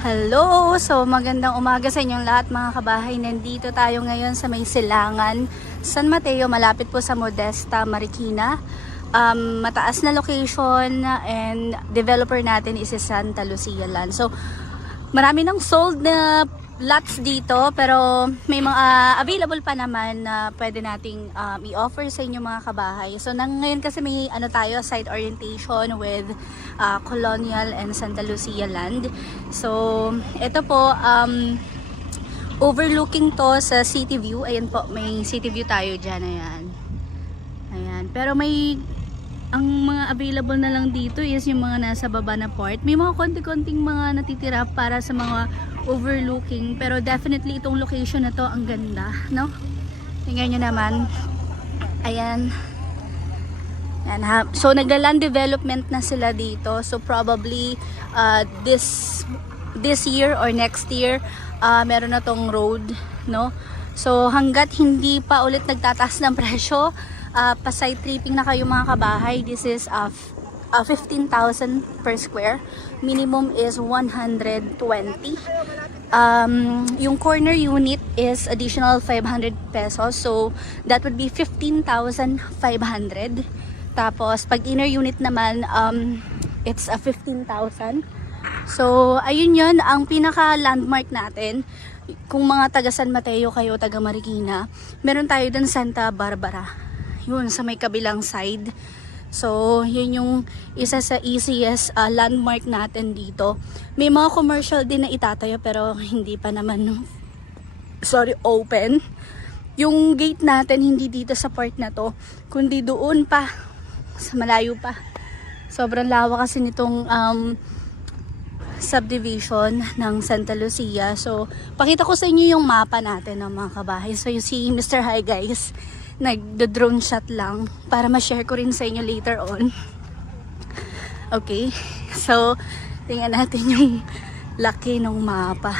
Hello! So magandang umaga sa inyong lahat mga kabahay. Nandito tayo ngayon sa may Silangan, San Mateo, malapit po sa Modesta, Marikina. Mataas na location and developer natin is si Santa Lucia Land. So marami nang sold na lots dito pero may mga available pa naman na pwede nating i-offer sa inyo mga kabahay. So ngayon kasi may tayo site orientation with Colonial and Santa Lucia Land. So ito po overlooking to sa city view. Ayan po, may city view tayo dyan. Ayan. Pero may ang mga available na lang dito is yung mga nasa baba na part. May mga konti-konting mga natitira para sa mga overlooking, pero definitely itong location na to ang ganda, no? Tingnan nyo naman. Ayan. Ayan ha. So nagla-land development na sila dito. So probably this year or next year meron na tong road, no? So hanggat hindi pa ulit nagtataas ng presyo, pa-site tripping na kayo mga kabahay. This is 15,000 per square. Minimum is 120. Yung corner unit is additional 500 pesos. So that would be 15,500. Tapos pag inner unit naman, it's 15,000. So ayun yun ang pinaka landmark natin. Kung mga taga San Mateo kayo, taga Marikina, meron tayo dun Santa Barbara. Yun sa may kabilang side. So yun yung isa sa easiest landmark natin dito. May mga commercial din na itatayo pero hindi pa naman open. Yung gate natin hindi dito sa part na to, kundi doon pa sa malayo pa. Sobrang lawak kasi nitong subdivision ng Santa Lucia. So pakita ko sa inyo yung mapa natin ng mga kabahay. So you see Mr. Hi guys, nagdo-drone shot lang para ma-share ko rin sa inyo later on. Okay, so tingnan natin yung laki ng mapa.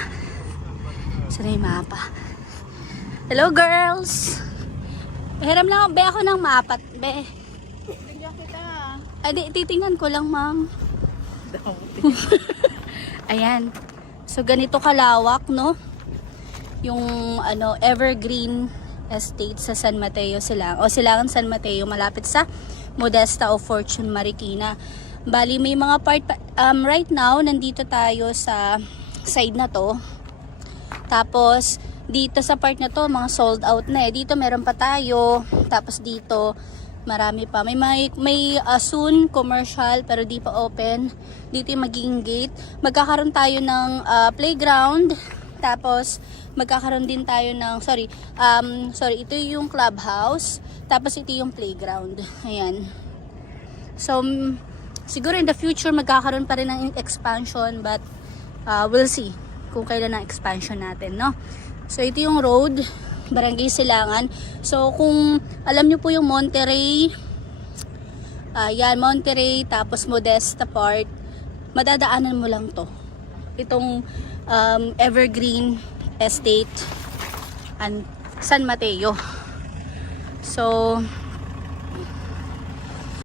Saan yung mapa? Hello girls! Hiram lang be ako ng mapa. Be, Tingnan kita. adi, titingnan ko lang ma'am. Ayan, so ganito kalawak, no? Yung evergreen estate sa San Mateo Silangan San Mateo, malapit sa Modesta o Fortune, Marikina. Bali may mga part right now nandito tayo sa side na to. Tapos dito sa part na to mga sold out na eh. Dito meron pa tayo. Tapos dito marami pa. May soon commercial pero di pa open. Dito yung magiging gate. Magkakaroon tayo ng playground. Tapos magkakaroon din tayo ng ito yung clubhouse, tapos ito yung playground. Ayan. So siguro in the future magkakaroon pa rin ng expansion, but we'll see kung kailan ang expansion natin, no? So ito yung road, Barangay Silangan. So kung alam nyo po yung Monterey, Monterey tapos Modesta part, madadaanan mo lang to. Itong Evergreen Estate and San Mateo. So